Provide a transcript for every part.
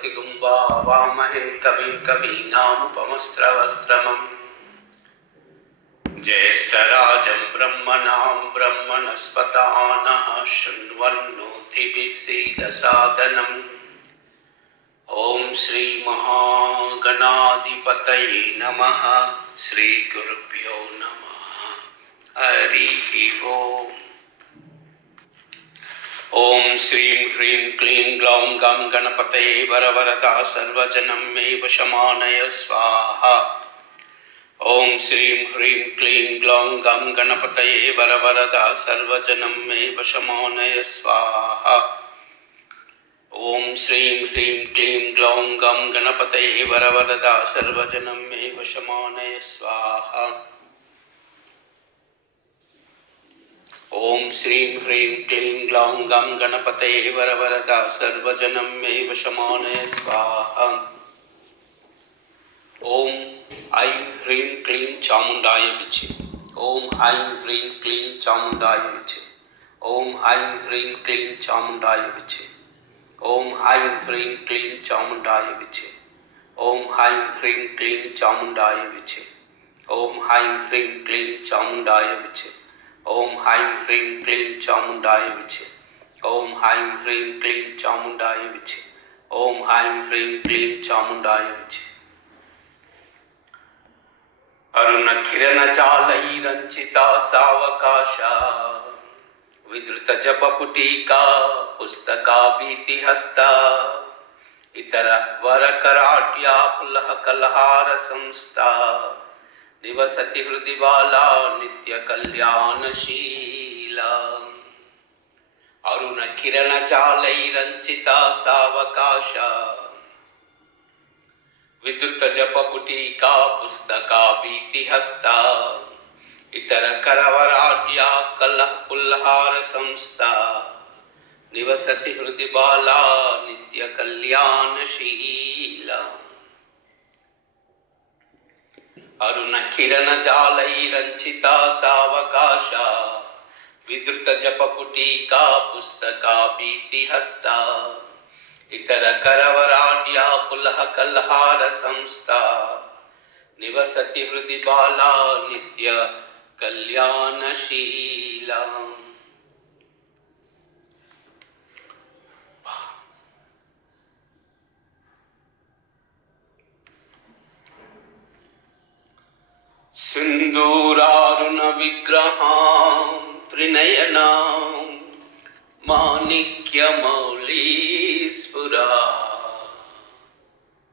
भर्गोदेवस्य वामहे कविं कवीनामुपमस्रवस्त्रमम् ज्येष्ठराजं ब्रह्मणां ब्रह्मणस्पतानः शृण्वन्नोतिभिः ओम श्री महागणाधिपतये नमः। श्री गुरुभ्यो नमः। हरिः ओम। ओम श्रीं ह्रीं क्लीं ग्लौं गं गणपतये वरवरदा सर्वजनं मे वशमानय स्वाहा। ओम श्रीं ह्रीं क्लीं ग्लौं गं गणपतये वरवरदा सर्वजनं मे वशमानय स्वाहा। ओम श्रीं ह्रीं क्लीं ग्लौं गं गणपतये वरवरदा सर्वजनं मे वशमानय स्वाहा। ओम श्रीं ह्रीं क्लीं ग्लौं गं गणपतये वरवरदा सर्वजनं मे वशमानय स्वाहा। ओम ऐं ह्रीं क्लीं चामुण्डाय विचे। ओम ऐं ह्रीं क्लीं चामुण्डाय विचे। ओम ऐं ह्रीं क्लीं चामुण्डाय विचे। ओम ऐं ह्रीं क्लीं चामुण्डाय विचे। ओम ऐं ह्रीं क्लीं चामुण्डाय विचे। ओम ऐं ह्रीं क्लीं चामुण्डाय विचे। ओम ऐं ह्रीं क्लीं चामुण्डाय विचे। ओम ऐं ह्रीं क्लीं चामुण्डाय विचे। ओम ऐं ह्रीं क्लीं चामुण्डाय विचे। अरुणकिरणजालैरञ्चिता सावकाशा विधृत जपपुटिका पुस्तका भीतिहस्ता इतर वरकराट्या पुलह कलहार संस्था निवसति हृदि बाला नित्य कल्याणशीला। अरुण किरण जालैरञ्चिता सावकाशा विधृत जपपुटिका पुस्तका भीतिहस्ता इतर करवराड्या कलह पुल्हार संस्था निवसति हृदि बाला नित्य कल्याणशीला। अरुण किरण जालैरञ्चिता सावकाशा विधृत जपपुटिका पुस्तका भीतिहस्ता इतर करवराड्या पुलह कलहार संस्था निवसति हृदि बाला नित्य कल्याणशीला। सिंदूरारुण विग्रहां त्रिनयनां माणिक्यमौली स्फुरा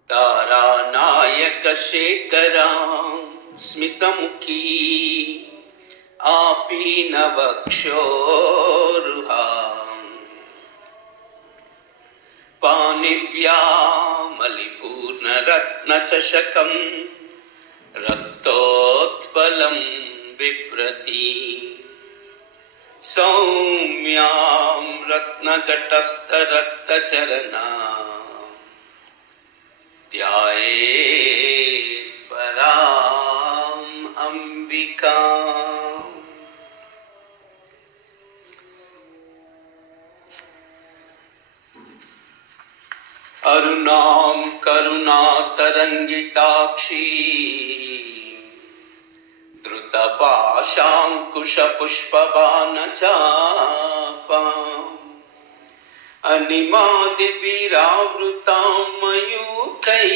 तारानायक शेखरां स्मितमुखी आपीनवक्षोरुहां पाणिभ्यामलिपूर्णरत्नचषकं रक्तोत्पलं बिभ्रति सौम्यां रत्नघटस्थरक्तचरणां ध्यायेत् पराम् अंबिकाम्। अरुणां करुणातरङ्गिताक्षी धृतपाशाङ्कुशपुष्पबाणचापाम् अनिमादिभिरावृतां मयूखैः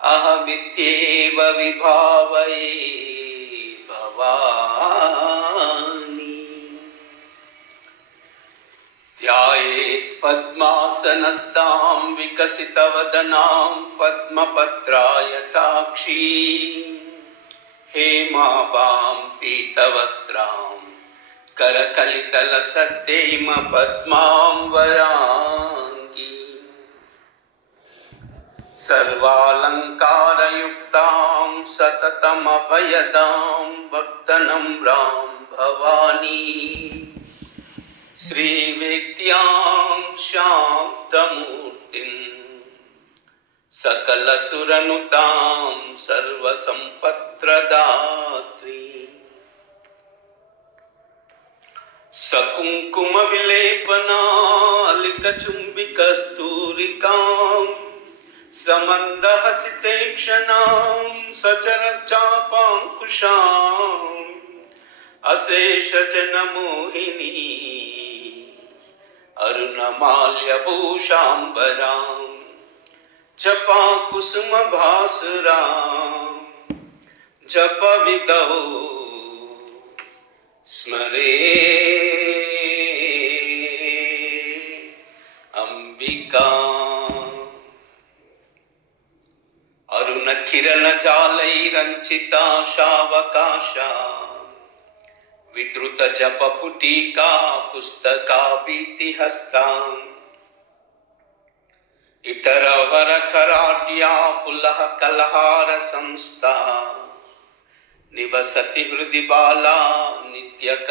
अहमित्येव विभावये भवानी। ध्यायेत् पद्मासनस्तां विकसितवदनां पद्मपत्रायताक्षी हेमाभां पीतवस्त्रां करकलितलसत्तेम पद्मांबराङ्गी सर्वालङ्कारयुक्तां सततमभयदां भक्तनम्रां भवानी श्रीविद्यां शान्तमूर्तिं सकलसुरनुतां सर्वसम्पत्प्रदात्री सकुङ्कुमविलेपनालिङ्गनगौरी माणिकचुम्बिकस्तूरिकां समन्दहसिते क्षणां सचरचापाङ्कुशाम् अशेषजनमोहिनी अरुणमाल्यभूषाम्बरां जपाकुसुमभासुरां जपविदौ स्मरे अंबिका। अरुणकिरणजालैरञ्चिता शावकाशा विद्रुतजपपुटिका पुस्तकाभीतिहस्तां इतरवरकराढ्या पुलः कलहारसंस्था निवसति हृदि बाला नित्यकल्याणशीला।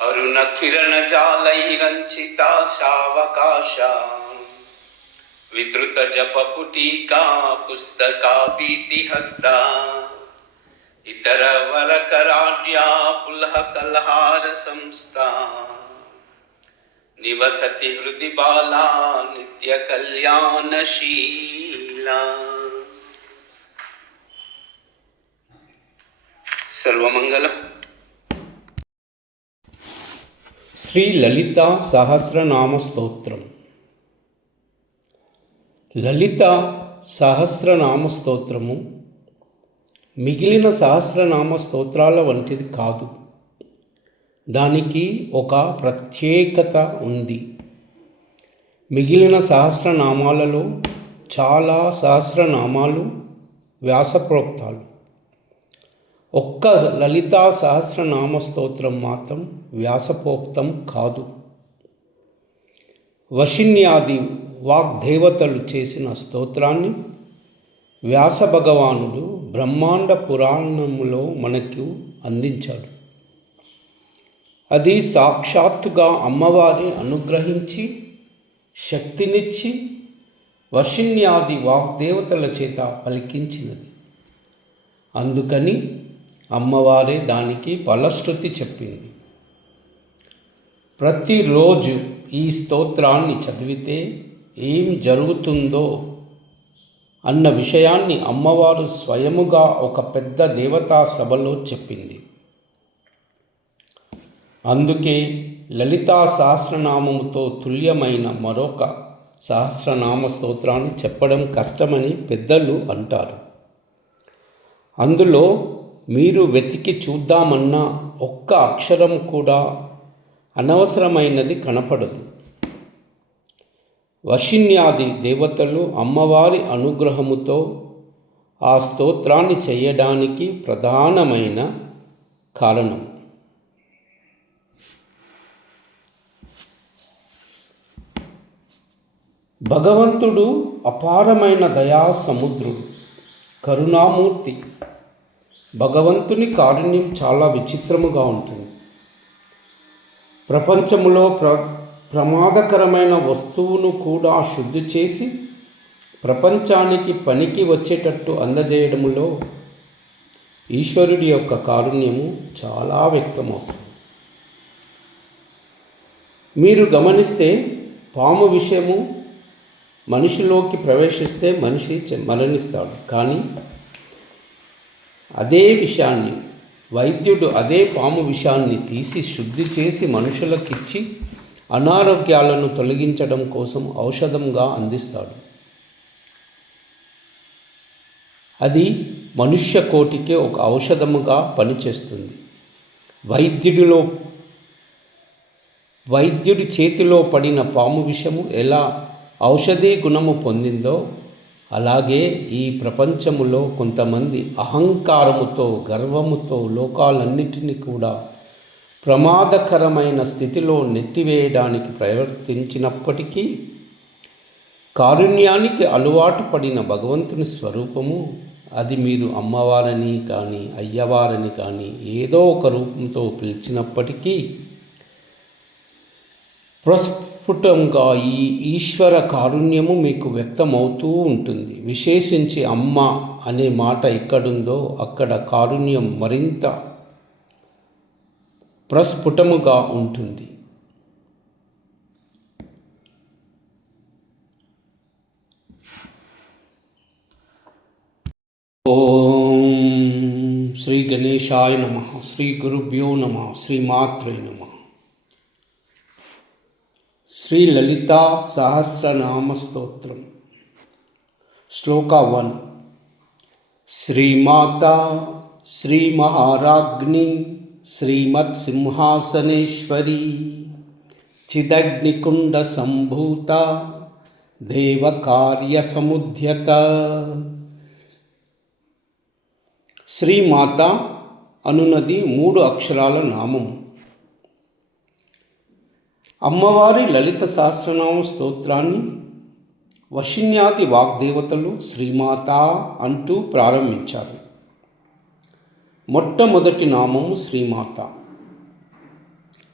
अरुणकिरणजालैरञ्चिता शावकाशा विद्रुतजपपुटिका पुस्तकाभीतिहस्ता इतरवरकराढ्या पुलः कलहारसंस्था निवसति हृदि बाला नित्यकल्याणशीला। सर्वमंगलम्। శ్రీ లలిత సహస్రనామ స్తోత్రం. లలిత సహస్రనామ స్తోత్రము మిగిలిన సహస్రనామ స్తోత్రాల వంటిది కాదు. దానికి ఒక ప్రత్యేకత ఉంది. మిగిలిన సహస్రనామాలలో చాలా సహస్రనామాలు వ్యాసప్రోక్తాలు. ఒక్క లలితా సహస్రనామ స్తోత్రం మాత్రం వ్యాసప్రోక్తం కాదు. వశిన్యాది వాగ్దేవతలు చేసిన స్తోత్రాన్ని వ్యాస భగవానుడు బ్రహ్మాండ పురాణములో మనకు అందించాడు. అది సాక్షాత్తుగా అమ్మవారి అనుగ్రహించి శక్తినిచ్చి వశిన్యాది వాగ్దేవతల చేత పలికించినది. అందుకని అమ్మవారే దానికి ఫలశ్రుతి చెప్పింది. ప్రతిరోజు ఈ స్తోత్రాన్ని చదివితే ఏం జరుగుతుందో అన్న విషయాన్ని అమ్మవారు స్వయముగా ఒక పెద్ద దేవతా సభలో చెప్పింది. అందుకే లలితా సహస్రనామముతో తుల్యమైన మరొక సహస్రనామ స్తోత్రాన్ని చెప్పడం కష్టమని పెద్దలు అంటారు. అందులో మీరు వెతికి చూద్దామన్న ఒక్క అక్షరం కూడా అనవసరమైనది కనపడదు. వశిన్యాది దేవతలు అమ్మవారి అనుగ్రహముతో ఆ స్తోత్రాన్ని చేయడానికి ప్రధానమైన కారణం. భగవంతుడు అపారమైన దయా సముద్రుడు, కరుణామూర్తి. భగవంతుని కారుణ్యం చాలా విచిత్రముగా ఉంటుంది. ప్రపంచములో ప్రమాదకరమైన వస్తువును కూడా శుద్ధి చేసి ప్రపంచానికి పనికి వచ్చేటట్టు అందజేయడములో ఈశ్వరుడి యొక్క కారుణ్యము చాలా వ్యక్తమవుతుంది. మీరు గమనిస్తే పాము విషయము మనిషిలోకి ప్రవేశిస్తే మనిషి మరణిస్తాడు. కానీ అదే విషయాన్ని వైద్యుడు అదే పాము విషాన్ని తీసి శుద్ధి చేసి మనుషులకిచ్చి అనారోగ్యాలను తొలగించడం కోసం ఔషధంగా అందిస్తాడు. అది మనుష్య కోటికే ఒక ఔషధముగా పనిచేస్తుంది. వైద్యుడి చేతిలో పడిన పాము విషము ఎలా ఔషధీ గుణము పొందిందో అలాగే ఈ ప్రపంచములో కొంతమంది అహంకారముతో గర్వముతో లోకాలన్నిటినీ కూడా ప్రమాదకరమైన స్థితిలో నెట్టివేయడానికి ప్రవర్తించినప్పటికీ కారుణ్యానికి అలవాటు పడిన భగవంతుని స్వరూపము, అది మీరు అమ్మవారని కానీ అయ్యవారని కానీ ఏదో ఒక రూపంతో పిలిచినప్పటికీ ప్రస్ఫుటంగా ఈ ఈశ్వర కారుణ్యము మీకు వ్యక్తమవుతూ ఉంటుంది. విశేషించి అమ్మ అనే మాట ఎక్కడుందో అక్కడ కారుణ్యం మరింత ప్రస్ఫుటముగా ఉంటుంది. ఓం శ్రీ గణేశాయ నమః. శ్రీ గురుభ్యో నమః. శ్రీమాత్రే నమః. శ్రీ లలితా సహస్రనామ స్తోత్రం. శ్లోక 1. శ్రీమాతా శ్రీ మహారాజ్ఞి శ్రీమత్సింహాసనేశ్వరీ చిదగ్నికుండ సంభూత దేవకార్య సముద్యత. శ్రీమాత అనునది 3 అక్షరాల నామం. అమ్మవారి లలిత సహస్రనామ స్తోత్రాన్ని వశిన్యాది వాగ్దేవతలు శ్రీమాత అంటూ ప్రారంభించారు. మొట్టమొదటి నామము శ్రీమాత.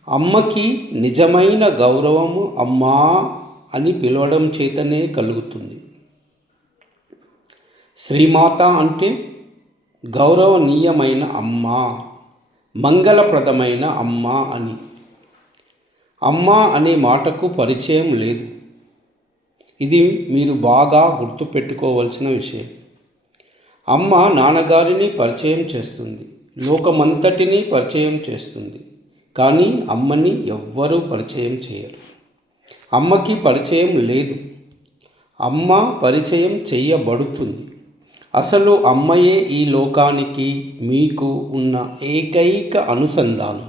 అమ్మకి నిజమైన గౌరవము అమ్మా అని పిలవడం చేతనే కలుగుతుంది. శ్రీమాత అంటే గౌరవనీయమైన అమ్మ, మంగళప్రదమైన అమ్మ అని. అమ్మ అనే మాటకు పరిచయం లేదు. ఇది మీరు బాగా గుర్తుపెట్టుకోవలసిన విషయం. అమ్మ నాన్నగారిని పరిచయం చేస్తుంది, లోకమంతటినీ పరిచయం చేస్తుంది. కానీ అమ్మని ఎవ్వరూ పరిచయం చేయరు. అమ్మకి పరిచయం లేదు, అమ్మ పరిచయం చేయబడుతుంది. అసలు అమ్మయే ఈ లోకానికి మీకు ఉన్న ఏకైక అనుసంధానం.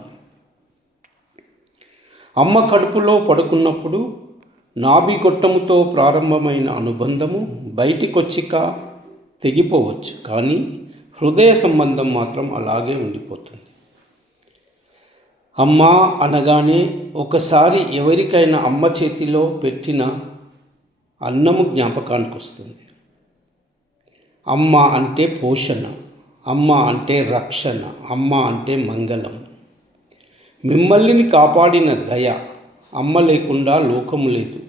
అమ్మ కడుపులో పడుకున్నప్పుడు నాభిగొట్టముతో ప్రారంభమైన అనుబంధము బయటికొచ్చిక తెగిపోవచ్చు, కానీ హృదయ సంబంధం మాత్రం అలాగే ఉండిపోతుంది. అమ్మ అనగానే ఒకసారి ఎవరికైనా అమ్మ చేతిలో పెట్టిన అన్నము జ్ఞాపకానికి వస్తుంది. అమ్మ అంటే పోషణ, అమ్మ అంటే రక్షణ, అమ్మ అంటే మంగళం. మిమ్మల్ని కాపాడిన దయ. అమ్మ లేకుండా లోకము లేదు.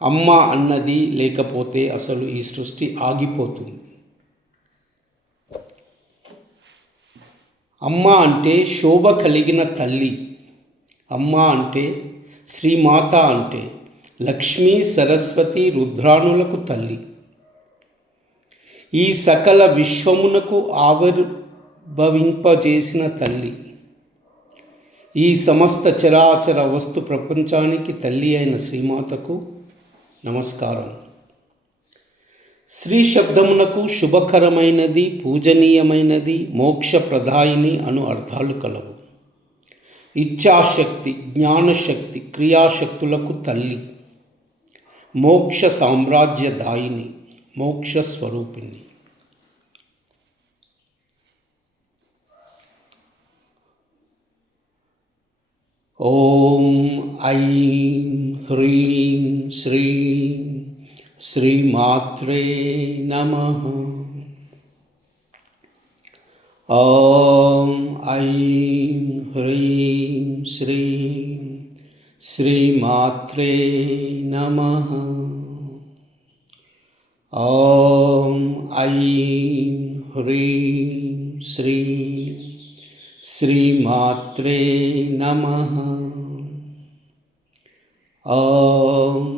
అమ్మ అన్నది లేకపోతే అసలు ఈ సృష్టి ఆగిపోతుంది. అమ్మ అంటే శోభ కలిగిన తల్లి. అమ్మ అంటే శ్రీమాత అంటే లక్ష్మీ సరస్వతి రుద్రాణులకు తల్లి. ఈ సకల విశ్వమునకు ఆవిర్భవింపజేసిన తల్లి. ఈ సమస్త చరాచర వస్తు ప్రపంచానికి తల్లి అయిన శ్రీమాతకు నమస్కారం. శ్రీ శబ్దమునకు శుభకరమైనది, పూజనీయమైనది, మోక్షప్రదాయిని అను అర్థాలు కలవు. ఇచ్ఛాశక్తి, జ్ఞానశక్తి, క్రియాశక్తులకు తల్లి. మోక్ష సామ్రాజ్యదాయిని, మోక్ష స్వరూపిణి. ఓం ఐం హ్రీం శ్రీం శ్రీమాత్రే నమః. ఓం ఐం హ్రీం శ్రీం శ్రీమాత్రే నమః. ఓం ఐం హ్రీం శ్రీం శ్రీమాత్రే నమః. ఓం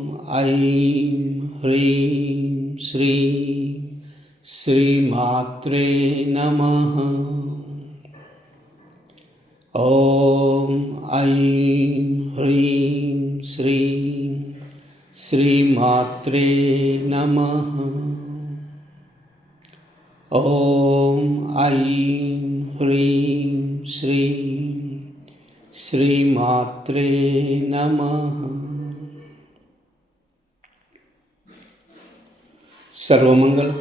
ఐం హ్రీం శ్రీం శ్రీమాత్రే నమః. ఓం ఐం హ్రీం శ్రీం శ్రీమాత్రే నమః. ఓం ఐం హ్రీం శ్రీం శ్రీమాత్రే నమః. సర్వమంగళం.